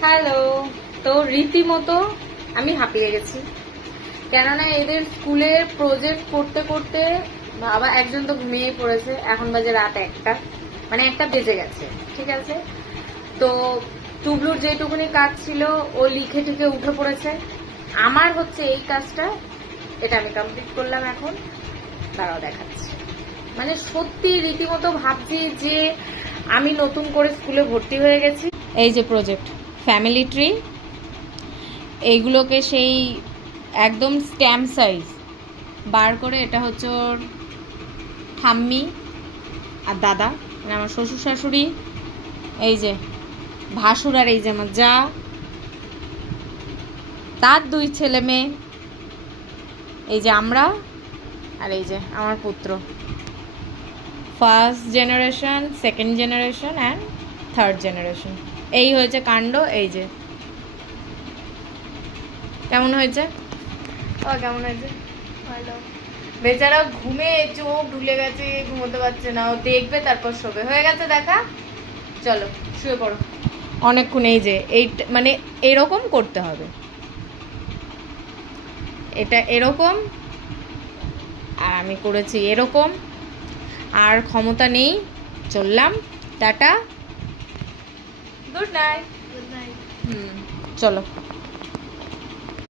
Hello. তো রীতিমতো আমি হাঁপিয়ে গেছি, কেননা এদের স্কুলের প্রজেক্ট করতে করতে বাবা একজন তো ঘুমিয়ে পড়েছে। এখন বাজে রাত 1টা, মানে 1টা বেজে গেছে, ঠিক আছে। তো টুবলুর যেটুকুনি কাজ ছিল ও লিখে টিখে উঠে পড়েছে। আমার হচ্ছে এই কাজটা, এটা আমি কমপ্লিট করলাম। এখন দাঁড়াও দেখাচ্ছি। মানে সত্যি রীতিমতো ভাবছি যে আমি নতুন করে স্কুলে ভর্তি হয়ে গেছি। এই যে প্রজেক্ট ফ্যামিলি ট্রি, এইগুলোকে সেই একদম স্ট্যাম্প সাইজ বার করে, এটা হচ্ছে ওর ঠাম্মি আর দাদা, মানে আমার শ্বশুর শাশুড়ি, এই যে ভাসুর, আর এই যে আমার যা, তার 2 ছেলে মেয়ে, এই যে আমরা, আর এই যে আমার পুত্র। First generation, second generation and third generation. এই হয়েছে কাণ্ড। এই যে কেমন হয়েছে? ও কেমন হয়েছে? ভালো। বেচারা ঘুমে চোখ ঢুলে গেছে, ঘুমোতে পারছে না। ও দেখবে তারপর শোবে। হয়ে গেছে দেখা, চলো শুয়ে পড়ো অনেকক্ষণ। এই যে এই মানে এরকম করতে হবে, এটা এরকম, আর আমি করেছি এরকম। আর ক্ষমতা নেই, চললাম, tata, good night. Good night. চলো।